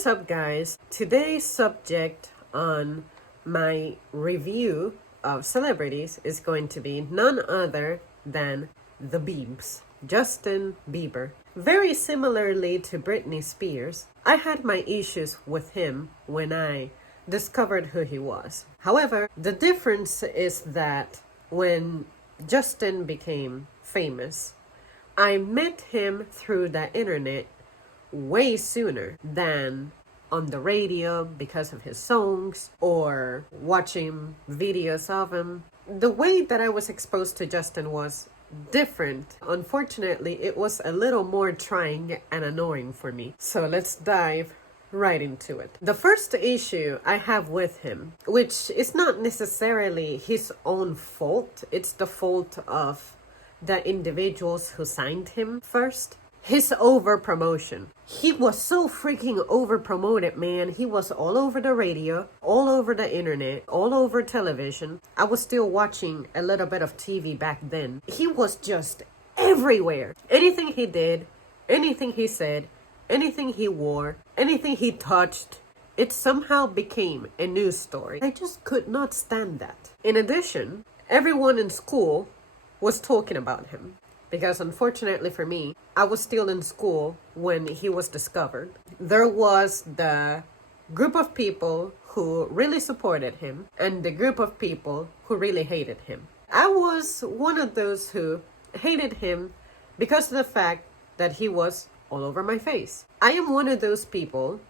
is up, guys? Today's subject on my review of celebrities is going to be none other than the Biebs, Justin Bieber. Very similarly to Britney Spears, I had my issues with him when I discovered who he was. However, the difference is that when Justin became famous, I met him through the internet way sooner than on the radio because of his songs or watching videos of him. The way that I was exposed to Justin was different. Unfortunately, it was a little more trying and annoying for me. So let's dive right into it. The first issue I have with him, which is not necessarily his own fault, it's the fault of the individuals who signed him first. His over promotion. He was so freaking over promoted, man. He was all over the radio, all over the internet, all over television. I was still watching a little bit of TV back then. He was just everywhere. Anything he did, anything he said, anything he wore, anything he touched, it somehow became a news story. I just could not stand that. In addition, everyone in school was talking about him. Because unfortunately for me, I was still in school when he was discovered. There was the group of people who really supported him and the group of people who really hated him. I was one of those who hated him because of the fact that he was all over my face. I am one of those people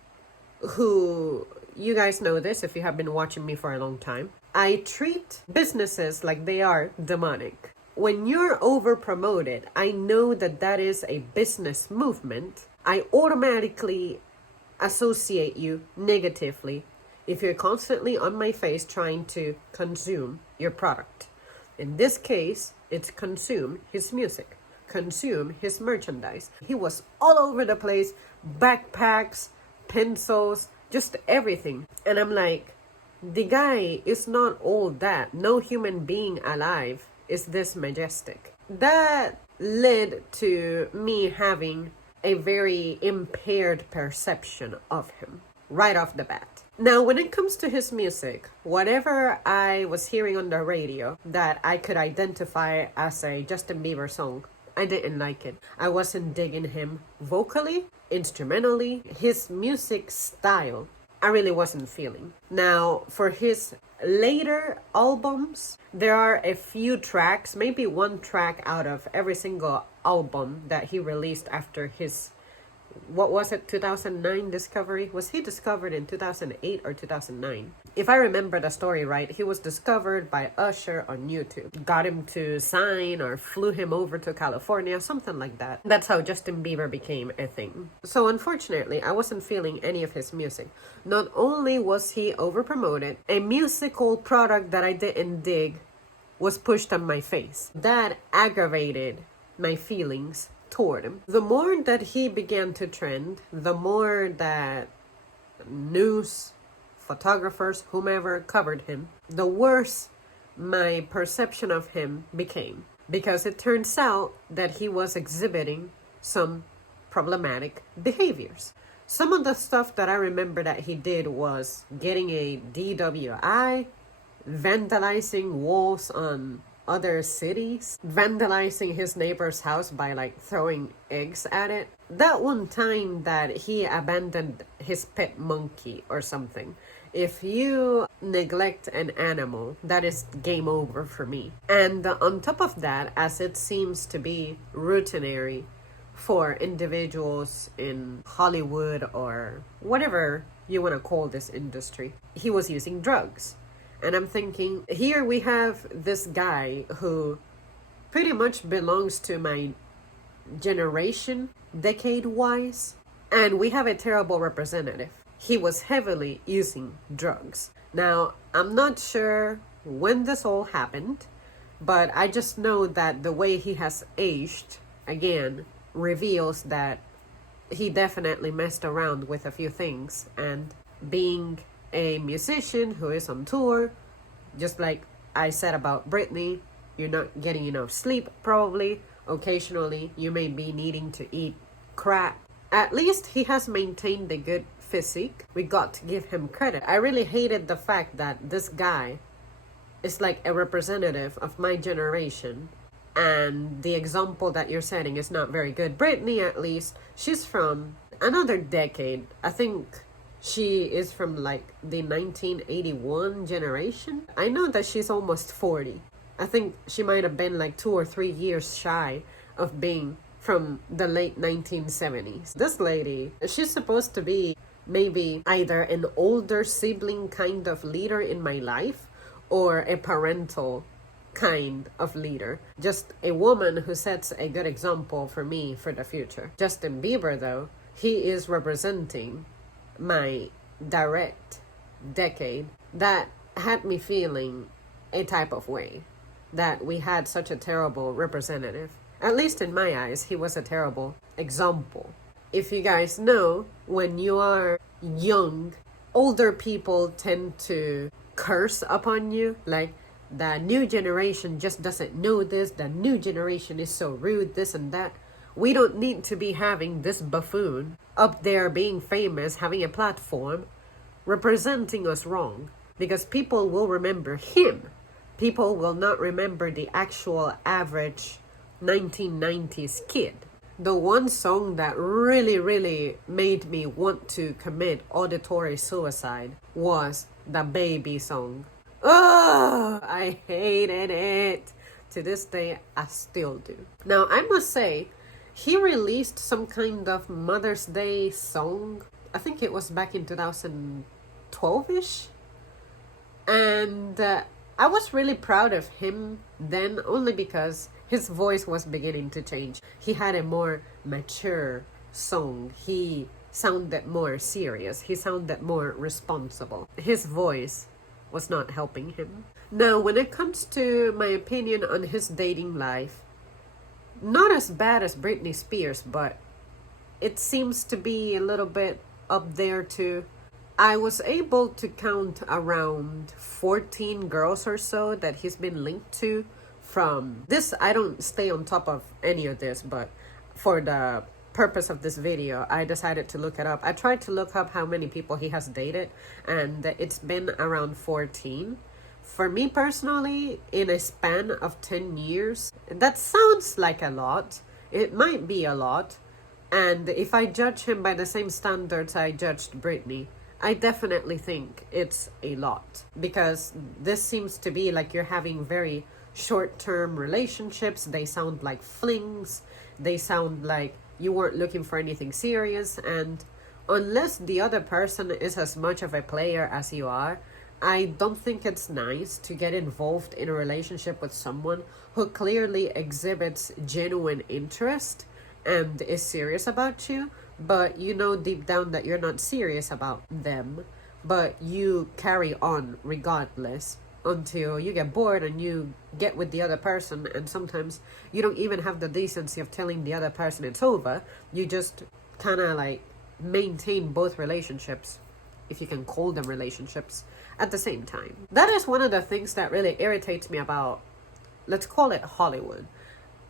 who, you guys know this if you have been watching me for a long time, I treat businesses like they are demonic. When you're over promoted, I know that that is a business movement. I automatically associate you negatively if you're constantly on my face trying to consume your product. In this case, it's consume his music, consume his merchandise. He was all over the place, backpacks, pencils, just everything. And I'm like, the guy is not all that. No human being alive is this majestic. That led to me having a very impaired perception of him right off the bat. Now, when it comes to his music, whatever I was hearing on the radio that I could identify as a Justin Bieber song, I didn't like it. I wasn't digging him vocally, instrumentally, his music style. I really wasn't feeling. Now, for his later albums, there are a few tracks, maybe one track out of every single album that he released after his, 2009 discovery? Was he discovered in 2008 or 2009? If I remember the story right, he was discovered by Usher on YouTube. Got him to sign or flew him over to California, something like that. That's how Justin Bieber became a thing. So unfortunately, I wasn't feeling any of his music. Not only was he over promoted, a musical product that I didn't dig was pushed on my face. That aggravated my feelings toward him. The more that he began to trend, the more that news, photographers, whomever covered him, the worse my perception of him became. Because it turns out that he was exhibiting some problematic behaviors. Some of the stuff that I remember that he did was getting a DWI, vandalizing walls on other cities, vandalizing his neighbor's house by throwing eggs at it. That one time that he abandoned his pet monkey or something. If you neglect an animal, that is game over for me. And on top of that, as it seems to be routinary for individuals in Hollywood or whatever you want to call this industry, he was using drugs. And I'm thinking, here we have this guy who pretty much belongs to my generation, decade-wise, and we have a terrible representative. He was heavily using drugs. Now, I'm not sure when this all happened, but I just know that the way he has aged, again, reveals that he definitely messed around with a few things. And being a musician who is on tour, just like I said about Britney, you're not getting enough sleep probably. Occasionally you may be needing to eat crap. At least he has maintained a good physique, we got to give him credit. I really hated the fact that this guy is like a representative of my generation, and the example that you're setting is not very good. Britney, at least, she's from another decade. I think she is from like the 1981 generation. I know that she's almost 40. I think she might have been like 2 or 3 years shy of being from the late 1970s. This lady, she's supposed to be maybe either an older sibling kind of leader in my life or a parental kind of leader. Just a woman who sets a good example for me for the future. Justin Bieber, though, he is representing my direct decade that had me feeling a type of way, that we had such a terrible representative. At least in my eyes, he was a terrible example. If you guys know, when you are young, older people tend to curse upon you, like, the new generation just doesn't know this, the new generation is so rude, this and that. We don't need to be having this buffoon up there being famous, having a platform, representing us wrong, because people will remember him. People will not remember the actual average 1990s kid. The one song that really made me want to commit auditory suicide was the Baby song. Oh, I hated it. To this day, I still do. Now, I must say, he released some kind of Mother's Day song. I think it was back in 2012-ish. And I was really proud of him then, only because his voice was beginning to change. He had a more mature song. He sounded more serious. He sounded more responsible. His voice was not helping him. Now, when it comes to my opinion on his dating life, not as bad as Britney Spears, but it seems to be a little bit up there too. I was able to count around 14 girls or so that he's been linked to from this. I don't stay on top of any of this, but for the purpose of this video, I decided to look it up. I tried to look up how many people he has dated, and it's been around 14. For me personally, in a span of 10 years, that sounds like a lot. It might be a lot. And if I judge him by the same standards I judged Britney, I definitely think it's a lot. Because this seems to be like you're having very short-term relationships. They sound like flings. They sound like you weren't looking for anything serious. And unless the other person is as much of a player as you are, I don't think it's nice to get involved in a relationship with someone who clearly exhibits genuine interest and is serious about you, but you know deep down that you're not serious about them, but you carry on regardless until you get bored and you get with the other person, and sometimes you don't even have the decency of telling the other person it's over. You just kind of like maintain both relationships, if you can call them relationships, at the same time. That is one of the things that really irritates me about, let's call it Hollywood.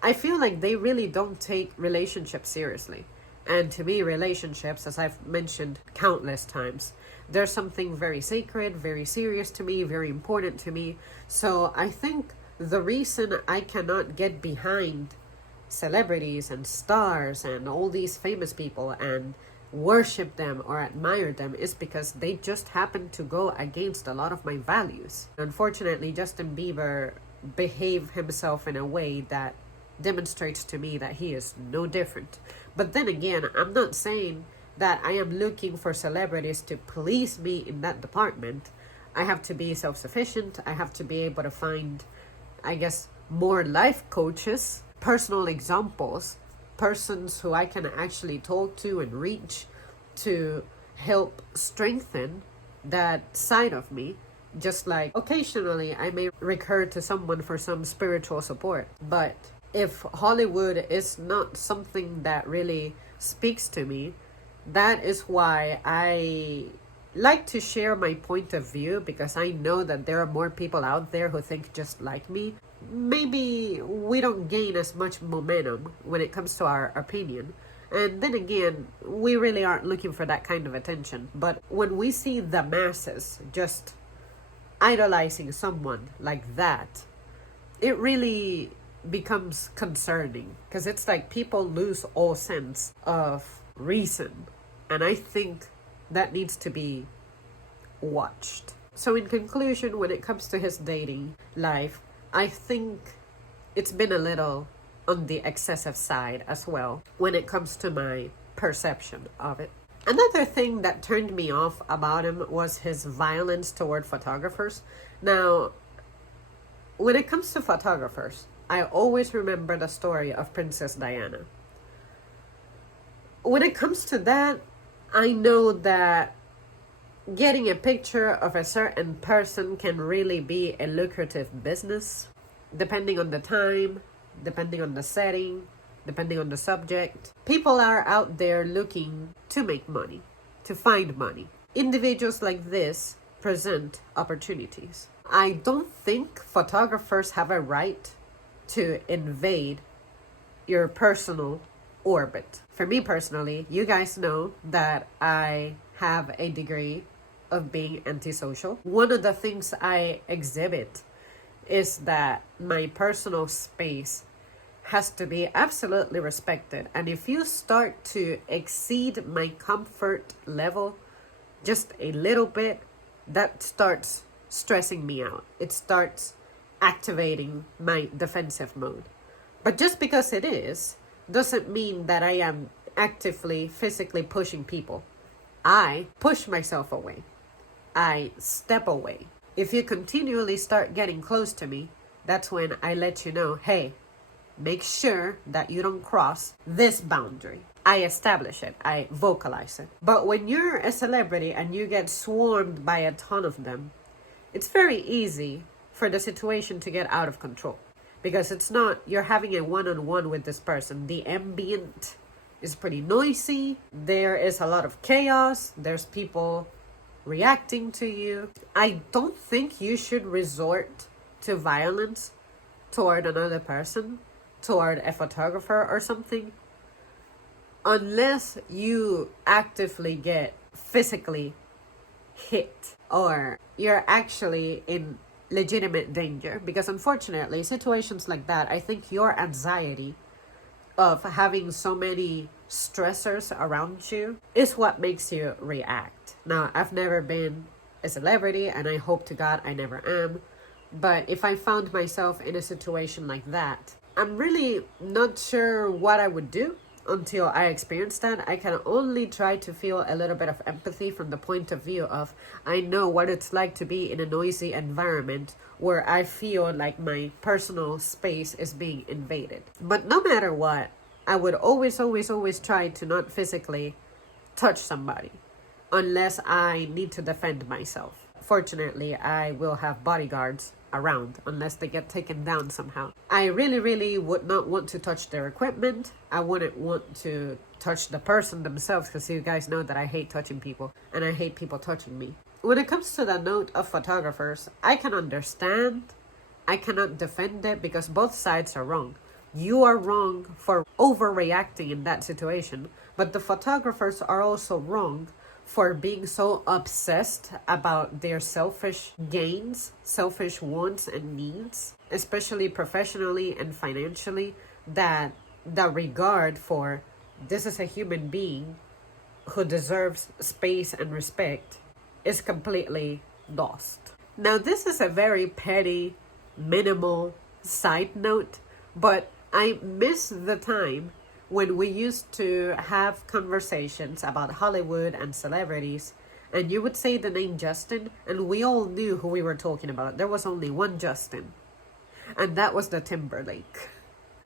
I feel like they really don't take relationships seriously. And to me, relationships, as I've mentioned countless times, they're something very sacred, very serious to me, very important to me. So I think the reason I cannot get behind celebrities and stars and all these famous people and worship them or admire them is because they just happen to go against a lot of my values. Unfortunately, Justin Bieber behaved himself in a way that demonstrates to me that he is no different. But then again, I'm not saying that I am looking for celebrities to please me in that department. I have to be self-sufficient. I have to be able to find, I guess, more life coaches, personal examples, persons who I can actually talk to and reach to help strengthen that side of me. Just like occasionally I may recur to someone for some spiritual support. But if Hollywood is not something that really speaks to me, that is why I like to share my point of view, because I know that there are more people out there who think just like me. Maybe we don't gain as much momentum when it comes to our opinion, And then again, we really aren't looking for that kind of attention. But when we see the masses just idolizing someone like that, it really becomes concerning, because it's like people lose all sense of reason. And I think that needs to be watched. So in conclusion, when it comes to his dating life, I think it's been a little on the excessive side as well when it comes to my perception of it. Another thing that turned me off about him was his violence toward photographers. Now, when it comes to photographers, I always remember the story of Princess Diana. When it comes to that, I know that getting a picture of a certain person can really be a lucrative business, depending on the time, depending on the setting, depending on the subject. People are out there looking to make money, to find money. Individuals like this present opportunities. I don't think photographers have a right to invade your personal orbit. For me personally, you guys know that I have a degree of being antisocial. One of the things I exhibit is that my personal space has to be absolutely respected. And if you start to exceed my comfort level just a little bit, that starts stressing me out. It starts activating my defensive mode. But just because it is, doesn't mean that I am actively, physically pushing people. I push myself away. I step away. If you continually start getting close to me, that's when I let you know, hey, make sure that you don't cross this boundary. I establish it. I vocalize it. But when you're a celebrity and you get swarmed by a ton of them, it's very easy for the situation to get out of control. Because it's not, you're having a one-on-one with this person. The ambient is pretty noisy. There is a lot of chaos. There's people reacting to you. I don't think you should resort to violence toward another person, toward a photographer or something, unless you actively get physically hit or you're actually in legitimate danger. Because unfortunately, situations like that, I think your anxiety of having so many stressors around you is what makes you react. Now, I've never been a celebrity, and I hope to God I never am. But if I found myself in a situation like that, I'm really not sure what I would do until I experience that. I can only try to feel a little bit of empathy from the point of view of, I know what it's like to be in a noisy environment where I feel like my personal space is being invaded. But no matter what, I would always try to not physically touch somebody unless I need to defend myself. Fortunately, I will have bodyguards around unless they get taken down somehow. I really would not want to touch their equipment. I wouldn't want to touch the person themselves, because you guys know that I hate touching people and I hate people touching me. When it comes to the note of photographers, I can understand. I cannot defend it because both sides are wrong. You are wrong for overreacting in that situation, but the photographers are also wrong for being so obsessed about their selfish gains, selfish wants and needs, especially professionally and financially, that the regard for this is a human being who deserves space and respect is completely lost. Now, this is a very petty, minimal side note, but I miss the time when we used to have conversations about Hollywood and celebrities, and you would say the name Justin, and we all knew who we were talking about. There was only one Justin, and that was the Timberlake.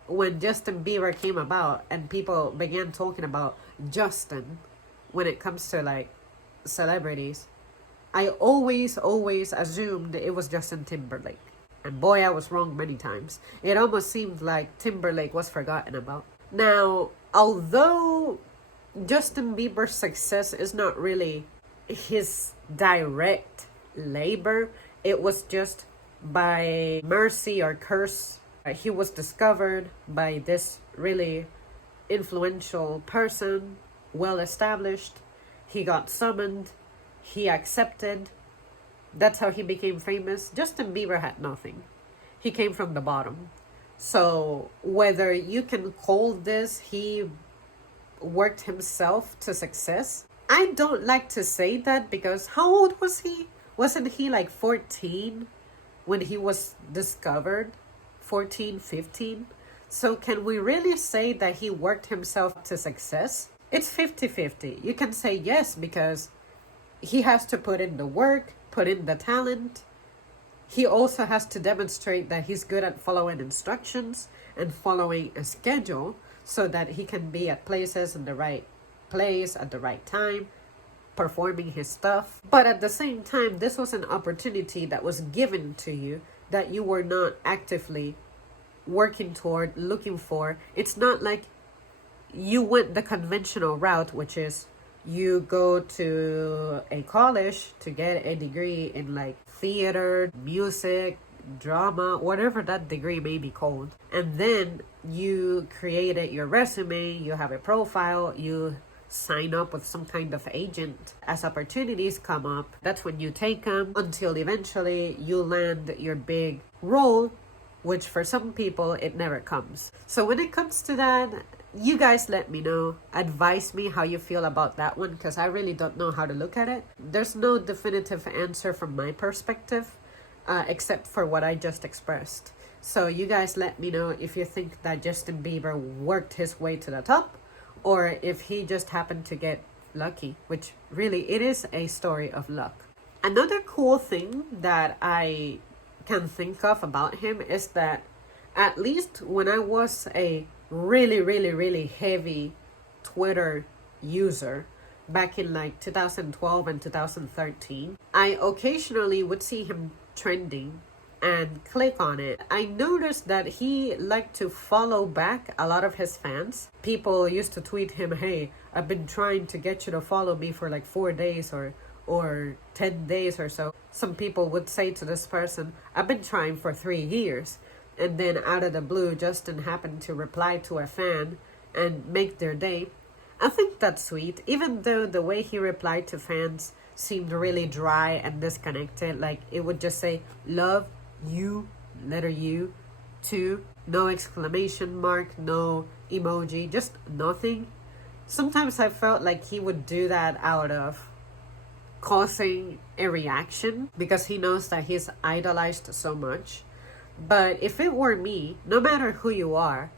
When Justin Bieber came about and people began talking about Justin when it comes to like celebrities, I always assumed it was Justin Timberlake. And boy, I was wrong many times. It almost seemed like Timberlake was forgotten about. Now, although Justin Bieber's success is not really his direct labor, it was just by mercy or curse. He was discovered by this really influential person, well established. He got summoned, he accepted. That's how he became famous. Justin Bieber had nothing. He came from the bottom. So whether you can call this he worked himself to success, I don't like to say that, because how old was he? Wasn't he like 14 when he was discovered? 14, 15? So can we really say that he worked himself to success? It's 50-50. You can say yes, because he has to put in the work, put in the talent. He also has to demonstrate that he's good at following instructions and following a schedule, so that he can be at places in the right place at the right time, performing his stuff. But at the same time, this was an opportunity that was given to you that you were not actively working toward, looking for. It's not like you went the conventional route, which is you go to a college to get a degree in like theater, music, drama, whatever that degree may be called. And then you created your resume, you have a profile, you sign up with some kind of agent. As opportunities come up, that's when you take them, until eventually you land your big role, which for some people it never comes. So when it comes to that, you guys let me know, advise me how you feel about that one, because I really don't know how to look at it. There's no definitive answer from my perspective, except for what I just expressed. So you guys let me know if you think that Justin Bieber worked his way to the top, or if he just happened to get lucky, which really it is a story of luck. Another cool thing that I can think of about him is that, at least when I was a really heavy Twitter user back in like 2012 and 2013, I occasionally would see him trending and click on it. I noticed that he liked to follow back a lot of his fans. People used to tweet him, "Hey, I've been trying to get you to follow me for like 4 days or 10 days or so." Some people would say to this person, "I've been trying for 3 years." And then out of the blue, Justin happened to reply to a fan and make their day. I think that's sweet, even though the way he replied to fans seemed really dry and disconnected. Like it would just say, "Love you," letter U, two, no exclamation mark, no emoji, just nothing. Sometimes I felt like he would do that out of causing a reaction, because he knows that he's idolized so much. But if it were me, no matter who you are,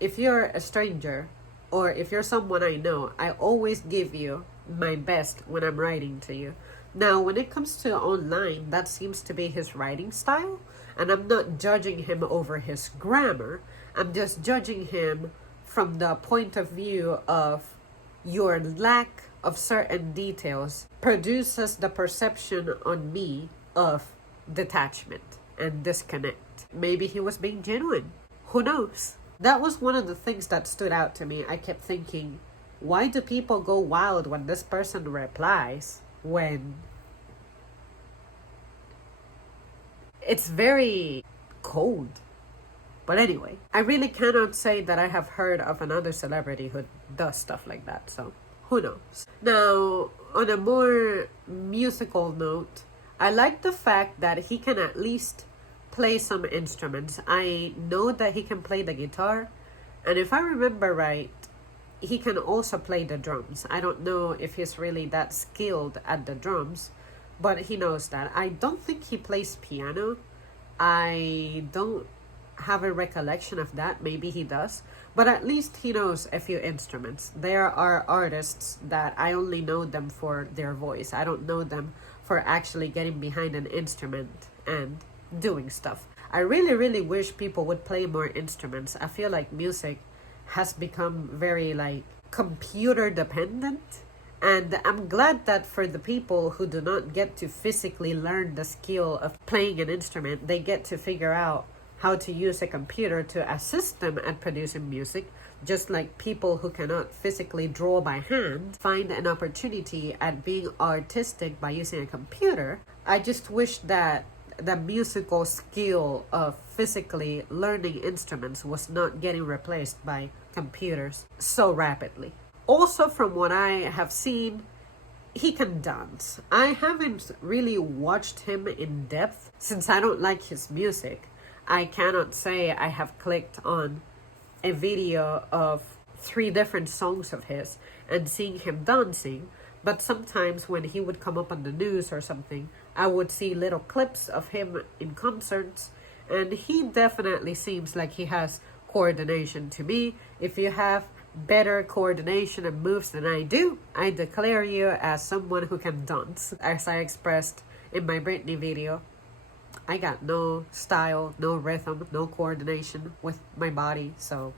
if you're a stranger or if you're someone I know, I always give you my best when I'm writing to you. Now, when it comes to online, that seems to be his writing style. And I'm not judging him over his grammar. I'm just judging him from the point of view of your lack of certain details produces the perception on me of detachment and disconnect. Maybe he was being genuine. Who knows? That was one of the things that stood out to me. I kept thinking, why do people go wild when this person replies when it's very cold? But anyway, I really cannot say that I have heard of another celebrity who does stuff like that, so who knows? Now, on a more musical note, I like the fact that he can at least play some instruments. I know that he can play the guitar, and if I remember right, he can also play the drums. I don't know if he's really that skilled at the drums, but he knows that. I don't think he plays piano. I don't have a recollection of that. Maybe he does, but at least he knows a few instruments. There are artists that I only know them for their voice. I don't know them for actually getting behind an instrument and doing stuff. I really wish people would play more instruments. I feel like music has become very like computer dependent, and I'm glad that for the people who do not get to physically learn the skill of playing an instrument, they get to figure out how to use a computer to assist them at producing music, just like people who cannot physically draw by hand find an opportunity at being artistic by using a computer. I just wish that the musical skill of physically learning instruments was not getting replaced by computers so rapidly. Also, from what I have seen, he can dance. I haven't really watched him in depth since I don't like his music. I cannot say I have clicked on a video of 3 different songs of his and seeing him dancing, but sometimes when he would come up on the news or something, I would see little clips of him in concerts, and he definitely seems like he has coordination to me. If you have better coordination and moves than I do, I declare you as someone who can dance. As I expressed in my Britney video, I got no style, no rhythm, no coordination with my body. So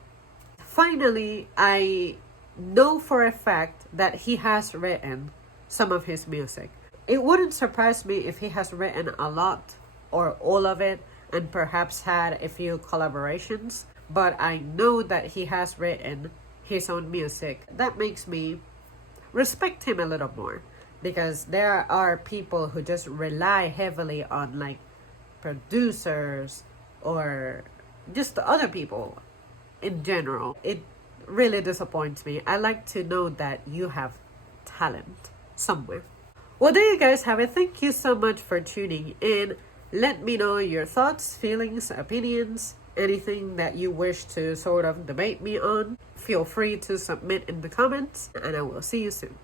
finally, I know for a fact that he has written some of his music. It wouldn't surprise me if he has written a lot or all of it and perhaps had a few collaborations, but I know that he has written his own music. That makes me respect him a little more, because there are people who just rely heavily on like producers or just other people in general. It really disappoints me. I like to know that you have talent somewhere. Well, there you guys have it. Thank you so much for tuning in. Let me know your thoughts, feelings, opinions, anything that you wish to sort of debate me on. Feel free to submit in the comments, and I will see you soon.